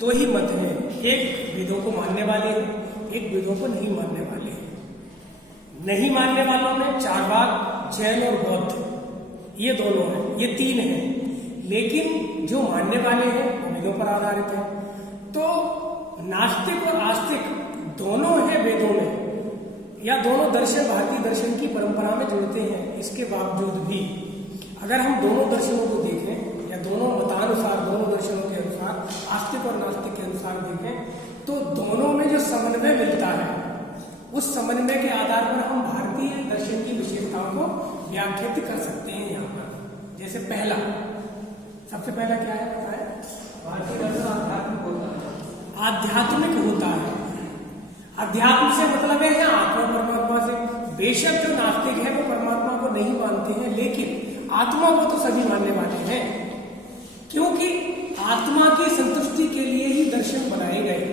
दो ही मत हैं, एक वेदों को मानने वाले हैं, एक वेदों को नहीं मानने वाले हैं। नहीं मानने वालों में चारवाक, जैन और बौद्ध, ये दोनों हैं, ये तीन हैं। लेकिन जो मानने वाले हैं वो वेदों पर आधारित है। तो नास्तिक और आस्तिक दोनों हैं वेदों में, या दोनों दर्शन भारतीय दर्शन की परंपरा में जुड़ते हैं। इसके बावजूद भी अगर हम दोनों दर्शनों को देखें या दोनों मतानुसार, दोनों दर्शनों के अनुसार, आस्तिक और नास्तिक के अनुसार देखें, तो दोनों में जो समन्वय मिलता है, उस समन्वय के आधार पर हम भारतीय दर्शन की विशेषताओं को व्याख्यात कर सकते हैं। यहाँ पर जैसे पहला, सबसे पहला क्या है बताएं? भारतीय दर्शन आध्यात्मिक होता है। आध्यात्मिक होता है। अध्यात्म से मतलब है यहाँ आत्मा परमात्मा से। बेशक जो नास्तिक है वो परमात्मा को नहीं मानते हैं, लेकिन आत्मा को तो सभी मानने वाले हैं, क्योंकि आत्मा की संतुष्टि के लिए ही दर्शन बनाए गए।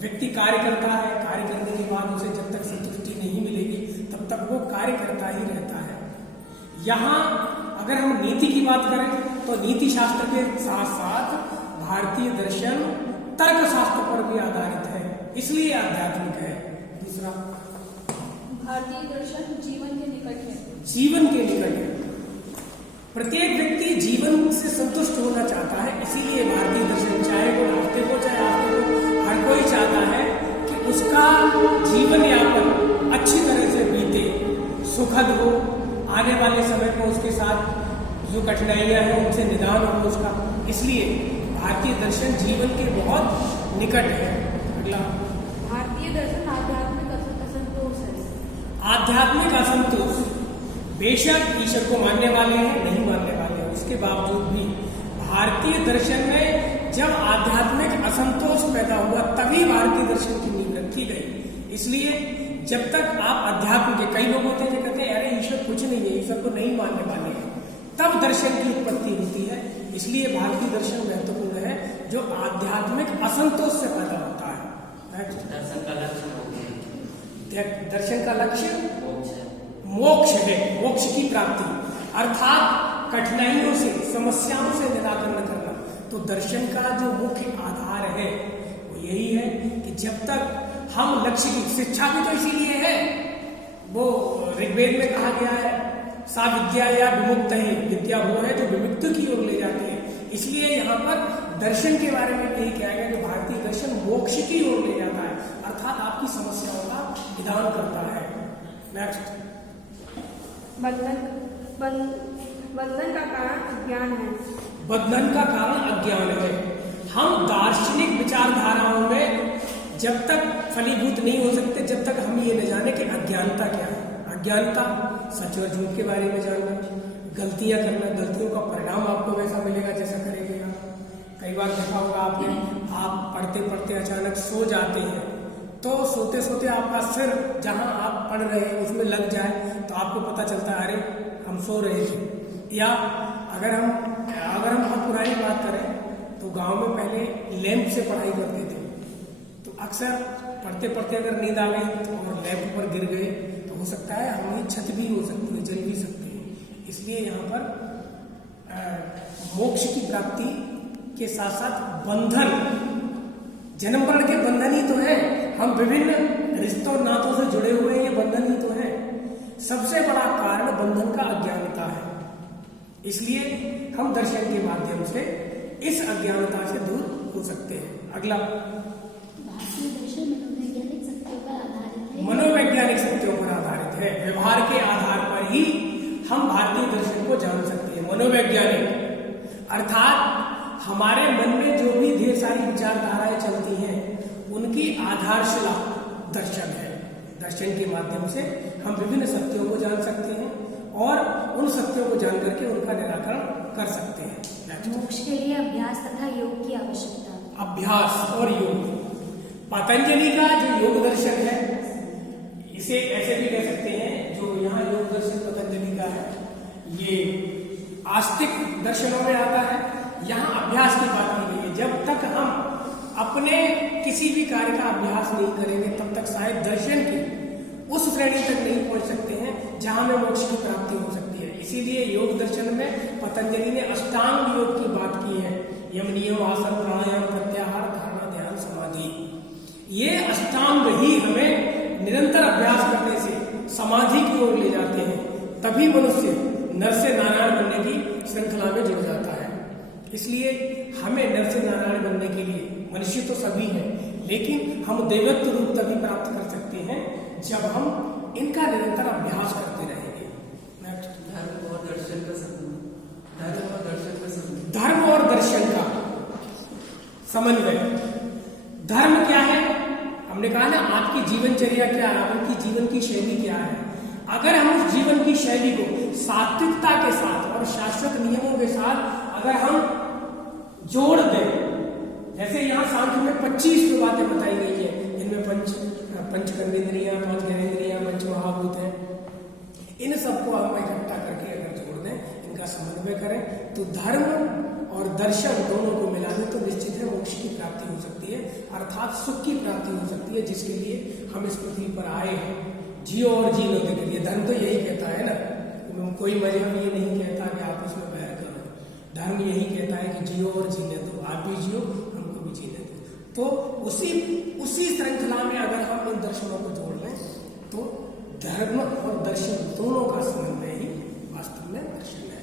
व्यक्ति कार्य करता है, कार्य करने के बाद उसे जब तक संतुष्टि नहीं मिलेगी तब तक वो कार्य करता ही रहता है। यहाँ अगर हम नीति की बात करें तो नीति शास्त्र के साथ साथ भारतीय दर्शन तर्क शास्त्र पर भी आधारित है, इसलिए आध्यात्मिक है। दूसरा, भारतीय दर्शन जीवन के निकट है। जीवन के निकट है। प्रत्येक व्यक्ति जीवन से संतुष्ट होना चाहता है, इसीलिए भारतीय दर्शन, चाहे वो नास्तिक हो चाहे आस्तिक हो, हर कोई चाहता है कि उसका जीवन यापन अच्छी तरह से बीते, सुखद हो, आने वाले समय में उसके साथ जो कठिनाइयां हैं उनसे निदान हो उसका। इसलिए भारतीय दर्शन जीवन के बहुत निकट है। अगला, भारतीय दर्शन आध्यात्मिक असंतोष है। आध्यात्मिक असंतोष, बेशक ईश्वर को मानने वाले हैं, नहीं मानने वाले हैं, उसके बावजूद भी भारतीय दर्शन में जब आध्यात्मिक असंतोष पैदा हुआ तभी भारतीय दर्शन की नींव रखी गई। इसलिए जब तक आप अध्यात्म के, कई लोग होते हैं जो कहते हैं अरे ईश्वर कुछ नहीं है, ईश्वर को नहीं मानने वाले हैं, तब दर्शन की उत्पत्ति होती है। इसलिए भारतीय दर्शन महत्वपूर्ण है जो आध्यात्मिक असंतोष से पैदा होता है। दर्शन का लक्ष्य दर्शन का लक्ष्य मोक्ष है, मोक्ष की प्राप्ति, अर्थात कठिनाइयों से, समस्याओं से निराकरण करना। तो दर्शन का जो मुख्य आधार है वो यही है कि जब तक हम लक्ष्य की, शिक्षा भी तो इसीलिए है, वो ऋग्वेद में कहा गया है सा विद्या या विमुक्त है, विद्या वो है जो विमुक्त की ओर ले जाती है। इसलिए यहाँ पर दर्शन के बारे में यही कहा गया कि भारतीय दर्शन मोक्ष की ओर ले जाता है, अर्थात आपकी समस्याओं का निदान करता है। नेक्स्ट, बंधन का कारण अज्ञान है। बंधन का कारण अज्ञान है। हम दार्शनिक विचारधाराओं में जब तक फलीभूत नहीं हो सकते जब तक हम ये न जाने कि अज्ञानता क्या है। अज्ञानता सच और झूठ के बारे में जानना, गलतियां करना, गलतियों का परिणाम आपको वैसा मिलेगा जैसा करेंगे आप। कई बार देखा होगा आपने, आप पढ़ते पढ़ते अचानक सो जाते हैं, तो सोते सोते आपका सिर जहां आप पढ़ रहे हैं उसमें लग जाए तो आपको पता चलता है अरे हम सो रहे थे। या अगर हम बहुत पुरानी बात करें तो गांव में पहले लैंप से पढ़ाई करते थे, तो अक्सर पढ़ते पढ़ते अगर नींद आ गई और लैंप पर गिर गए तो हो सकता है हमारी छत भी हो सकती है, जल भी सकती है। इसलिए यहाँ पर मोक्ष की प्राप्ति के साथ साथ बंधन, जन्म मरण के बंधन ही तो है, हम विभिन्न रिश्तों और नातों से जुड़े हुए हैं, ये बंधन ही तो है। सबसे बड़ा कारण बंधन का अज्ञानता है। इसलिए हम दर्शन के माध्यम से इस अज्ञानता से दूर हो सकते हैं। अगला, भारतीय दर्शन मनोवैज्ञानिक सत्यों पर आधारित है। मनोवैज्ञानिक सत्यों पर आधारित है। व्यवहार के आधार पर ही हम भारतीय दर्शन को जान सकते हैं। मनोवैज्ञानिक अर्थात हमारे मन में जो भी ढेर सारी विचारधाराएं चलती हैं उनकी आधारशिला दर्शन है। दर्शन के माध्यम से हम विभिन्न सत्यों को जान सकते हैं और उन सत्यों को जान करके उनका निराकरण कर सकते हैं। मोक्ष के लिए अभ्यास तथा योग की आवश्यकता। अभ्यास और योग, पतंजलि का जो योग दर्शन है, इसे ऐसे भी कह सकते हैं, जो यहाँ योग दर्शन पतंजलि का है, ये आस्तिक दर्शनों में आता है। यहाँ अभ्यास की बात की गई है। जब तक हम अपने किसी भी कार्य का अभ्यास नहीं करेंगे तब तक शायद दर्शन की उस श्रेणी तक नहीं पहुंच सकते हैं जहां में मोक्ष की प्राप्ति हो सकती है। इसीलिए योग दर्शन में पतंजलि ने अष्टांग योग की बात की है। यम, नियम, आसन, प्राणायाम, प्रत्याहार, तभी मनुष्य नर से नारायण बनने की श्रृंखला में जुड़ जाता है। इसलिए हमें नर से नारायण बनने के लिए, मनुष्य तो सभी हैं, लेकिन हम देवत्व रूप तभी प्राप्त कर सकते हैं जब हम इनका निरंतर अभ्यास करते रहेंगे। धर्म और दर्शन का संबंध, धर्म और दर्शन का संबंध, धर्म और दर्शन का समन्वय। धर्म क्या है? हमने कहा ना, आपकी जीवनचर्या क्या है, आपकी जीवन की शैली क्या है। अगर हम उस जीवन की शैली को सात्विकता के साथ और शाश्वत नियमों के साथ अगर हम जोड़ दें, जैसे यहाँ सांख्य में 25 जो बातें बताई गई है, इनमें पंच कर्मेंद्रियां, पांच ज्ञानेंद्रियां, पंच महाभूत हैं, इन सबको हम इकट्ठा करके अगर जोड़ दें, इनका समन्वय करें, तो धर्म और दर्शन दोनों को मिला दें तो निश्चित है मोक्ष की प्राप्ति हो सकती है, अर्थात सुख की प्राप्ति हो सकती है, जिसके लिए हम इस पृथ्वी पर आए हैं, जियो और जीनो के लिए। धर्म तो यही कहता है ना, कोई मजहब ये नहीं कहता कि आपस में बैर करो, धर्म यही कहता है कि जियो और जीने दो, आप भी जियो, हमको भी जीने दो। तो उसी श्रृंखला में अगर हम इन दर्शनों को जोड़ लें तो धर्म और दर्शन दोनों का समन्वय ही वास्तव में दर्शन है।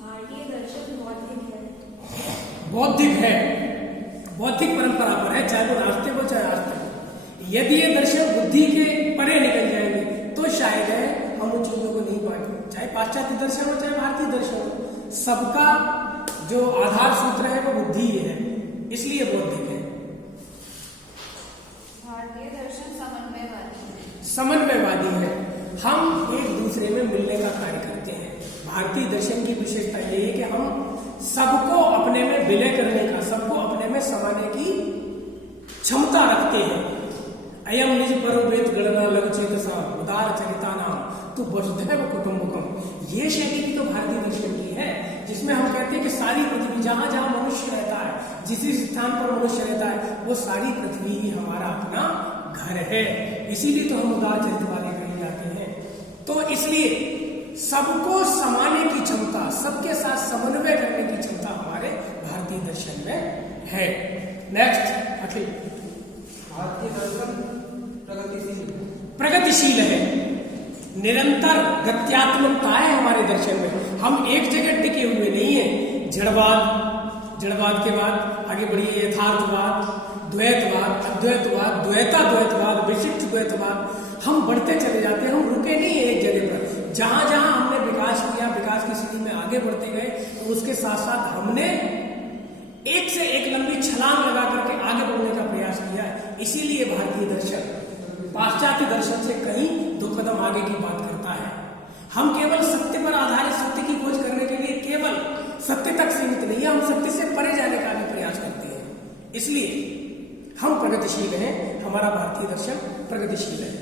भारतीय दर्शन बौद्धिक है। बौद्धिक है, बौद्धिक परंपरा पर है, चाहे वो नास्तिक हो चाहे आस्तिक हो। यदि ये दर्शन बुद्धि के परे निकल जाएंगे तो शायद है हम उन चीजों को नहीं पाएंगे। चाहे पाश्चात्य दर्शन हो चाहे भारतीय दर्शन हो, सबका जो आधार सूत्र है वो बुद्धि ही है, इसलिए बौद्धिक है। भारतीय दर्शन समन्वयवादी है। समन्वयवादी है, हम एक दूसरे में मिलने का कार्य करते हैं। भारतीय दर्शन की विशेषता ये है कि हम सबको अपने में विलय करने का, सबको अपने में समाने की क्षमता रखते हैं। अयम निज परोवेत गणना लघुचेत सा उदार चरिता नाम तो वसुधैव कुटुंबकम। ये शैली भी तो भारतीय दर्शन की है, जिसमें हम कहते हैं कि सारी पृथ्वी, जहां जहां मनुष्य रहता है, जिस स्थान पर मनुष्य रहता है, वो सारी पृथ्वी ही हमारा अपना घर है। इसीलिए तो हम उदार चरित्र वाले कहे जाते हैं। तो इसलिए सबको समाने की क्षमता, सबके साथ समन्वय करने की क्षमता हमारे भारतीय दर्शन में है। नेक्स्ट अखिल। भारतीय दर्शन प्रगतिशील है, निरंतर गत्यात्मकता है हमारे दर्शन में। हम एक जगह टिके हुए नहीं है। जड़वाद के बाद आगे बढ़िए यथार्थवाद, द्वैतवाद, अद्वैतवाद, द्वैतवाद, विशिष्ट द्वैतवाद, हम बढ़ते चले जाते हैं, हम रुके नहीं है एक जगह पर। जहां जहां हमने विकास किया, विकास की स्थिति में आगे बढ़ते गए, तो उसके साथ साथ हमने एक से एक लंबी छलांग लगा करके आगे बढ़ने का प्रयास किया है। इसीलिए भारतीय दर्शन पाश्चात्य दर्शन से कहीं 2 कदम आगे की बात करता है। हम केवल सत्य पर आधारित सत्य की खोज करने के लिए केवल सत्य तक सीमित नहीं है, हम सत्य से परे जाने का भी प्रयास करते हैं। इसलिए हम प्रगतिशील हैं, हमारा भारतीय दर्शन प्रगतिशील है।